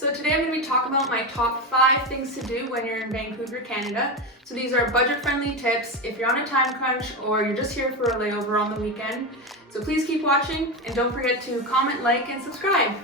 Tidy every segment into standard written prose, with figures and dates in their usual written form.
So today I'm going to be talking about my top 5 things to do when you're in Vancouver, Canada. So these are budget-friendly tips if you're on a time crunch or you're just here for a layover on the weekend. So please keep watching and don't forget to comment, like, and subscribe.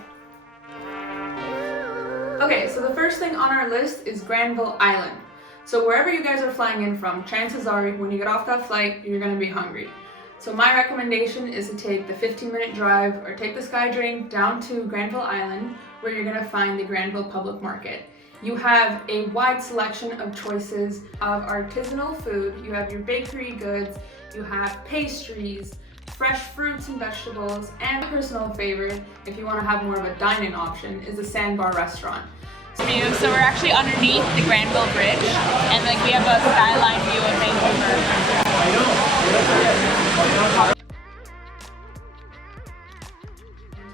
Okay, so the first thing on our list is Granville Island. So wherever you guys are flying in from, chances are when you get off that flight, you're going to be hungry. So my recommendation is to take the 15-minute drive or take the SkyTrain down to Granville Island, where you're going to find the Granville Public Market. You have a wide selection of choices of artisanal food. You have your bakery goods, you have pastries, fresh fruits and vegetables, and my personal favorite, if you want to have more of a dining option, is the Sandbar restaurant. So we're actually underneath the Granville Bridge, and we have a skyline view of Vancouver.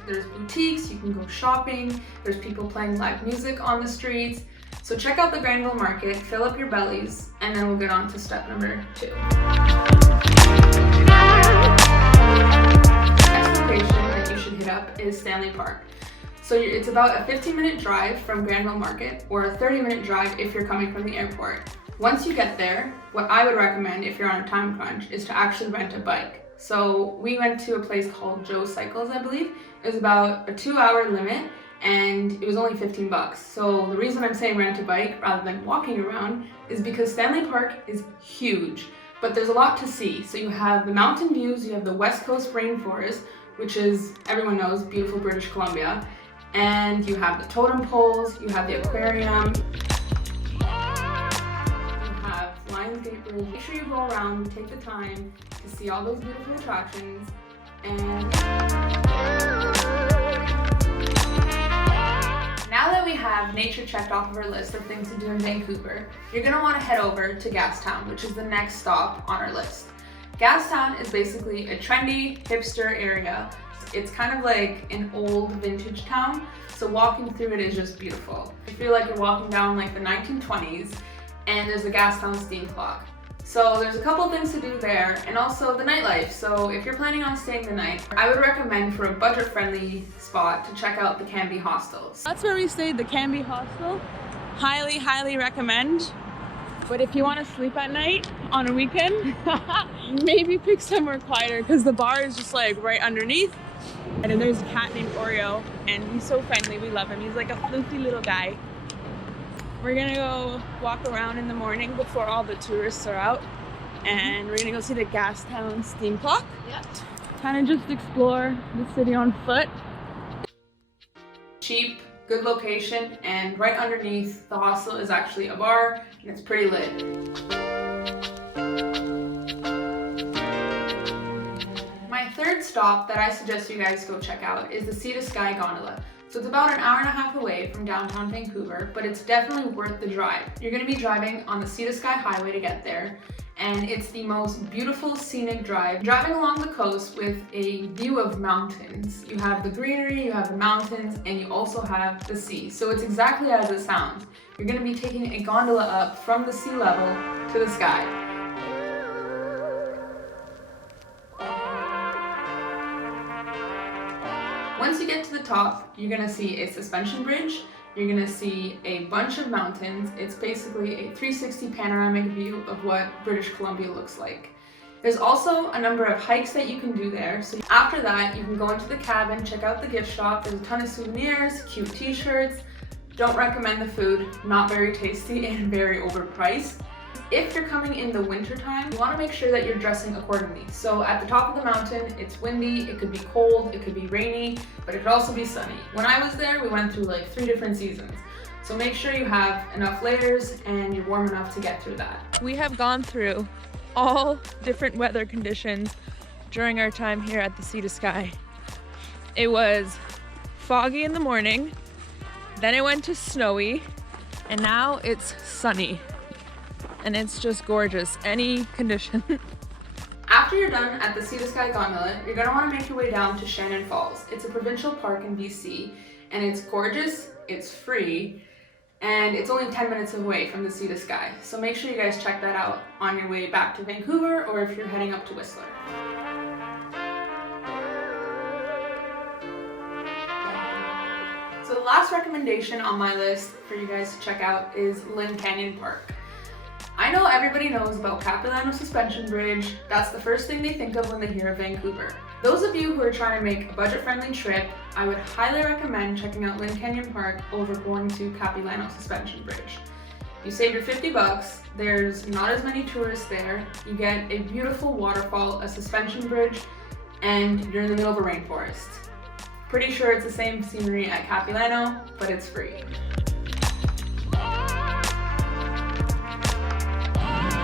There's boutiques, you can go shopping, there's people playing live music on the streets. So check out the Granville Market, fill up your bellies, and then we'll get on to step number 2. Next location that you should hit up is Stanley Park. So it's about a 15-minute drive from Granville Market, or a 30-minute drive if you're coming from the airport. Once you get there, what I would recommend if you're on a time crunch is to actually rent a bike. So we went to a place called Joe Cycles, I believe. It was about a 2-hour limit and it was only $15. So the reason I'm saying rent a bike rather than walking around is because Stanley Park is huge, but there's a lot to see. So you have the mountain views, you have the West Coast rainforest, which is, everyone knows, beautiful British Columbia. And you have the totem poles, you have the aquarium, you have Lionsgate Bridge. Make sure you go around, take the time to see all those beautiful attractions. And now that we have nature checked off of our list of things to do in Vancouver, you're going to want to head over to Gastown, which is the next stop on our list. Gastown is basically a trendy, hipster area. It's kind of like an old vintage town, so walking through it is just beautiful. You feel like you're walking down like the 1920s, and there's a Gastown steam clock. So there's a couple things to do there, and also the nightlife. So if you're planning on staying the night, I would recommend for a budget-friendly spot to check out the Canby Hostels. That's where we stayed, the Canby Hostel. Highly, highly recommend. But if you want to sleep at night on a weekend, maybe pick somewhere quieter, because the bar is just like right underneath. And then there's a cat named Oreo, and he's so friendly, we love him. He's like a floofy little guy. We're gonna go walk around in the morning before all the tourists are out, and we're gonna go see the Gastown steam clock. Yep. Kind of just explore the city on foot. Cheap, good location, and right underneath the hostel is actually a bar, and it's pretty lit. My third stop that I suggest you guys go check out is the Sea to Sky gondola. So it's about an hour and a half away from downtown Vancouver, but it's definitely worth the drive. You're going to be driving on the Sea to Sky highway to get there, and it's the most beautiful scenic drive. Driving along the coast with a view of mountains. You have the greenery, you have the mountains, and you also have the sea. So it's exactly as it sounds. You're going to be taking a gondola up from the sea level to the sky. Once you get to the top, you're going to see a suspension bridge, you're going to see a bunch of mountains. It's basically a 360 panoramic view of what British Columbia looks like. There's also a number of hikes that you can do there. So after that, you can go into the cabin, check out the gift shop. There's a ton of souvenirs, cute t-shirts. Don't recommend the food, not very tasty and very overpriced. If you're coming in the winter time, you want to make sure that you're dressing accordingly. So at the top of the mountain, it's windy, it could be cold, it could be rainy, but it could also be sunny. When I was there, we went through like 3 different seasons. So make sure you have enough layers and you're warm enough to get through that. We have gone through all different weather conditions during our time here at the Sea to Sky. It was foggy in the morning, then it went to snowy, and now it's sunny. And it's just gorgeous, any condition. After you're done at the Sea to Sky gondola, you're going to want to make your way down to Shannon Falls. It's a provincial park in BC, and it's gorgeous, it's free, and it's only 10 minutes away from the Sea to Sky. So make sure you guys check that out on your way back to Vancouver, or if you're heading up to Whistler. So last recommendation on my list for you guys to check out is Lynn Canyon Park. I know everybody knows about Capilano Suspension Bridge. That's the first thing they think of when they hear of Vancouver. Those of you who are trying to make a budget-friendly trip, I would highly recommend checking out Lynn Canyon Park over going to Capilano Suspension Bridge. You save your $50, there's not as many tourists there, you get a beautiful waterfall, a suspension bridge, and you're in the middle of a rainforest. Pretty sure it's the same scenery at Capilano, but it's free.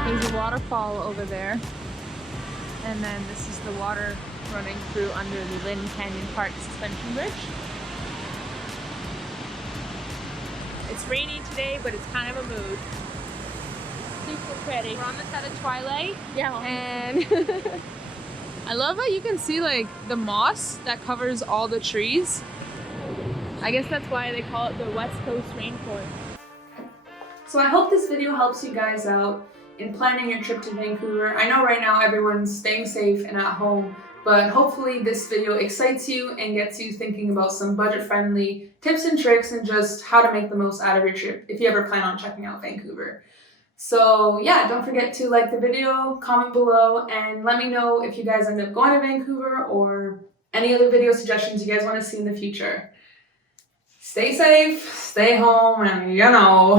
There's a waterfall over there, and then this is the water running through under the Lynn Canyon Park suspension bridge. It's rainy today, but it's kind of a mood. Super pretty. We're on the set of Twilight. Yeah. And I love how you can see like the moss that covers all the trees. I guess that's why they call it the West Coast Rainforest. So I hope this video helps you guys out in planning your trip to Vancouver. I know right now everyone's staying safe and at home, but hopefully this video excites you and gets you thinking about some budget-friendly tips and tricks and just how to make the most out of your trip if you ever plan on checking out Vancouver. So yeah, don't forget to like the video, comment below, and let me know if you guys end up going to Vancouver or any other video suggestions you guys want to see in the future. Stay safe, stay home, and you know.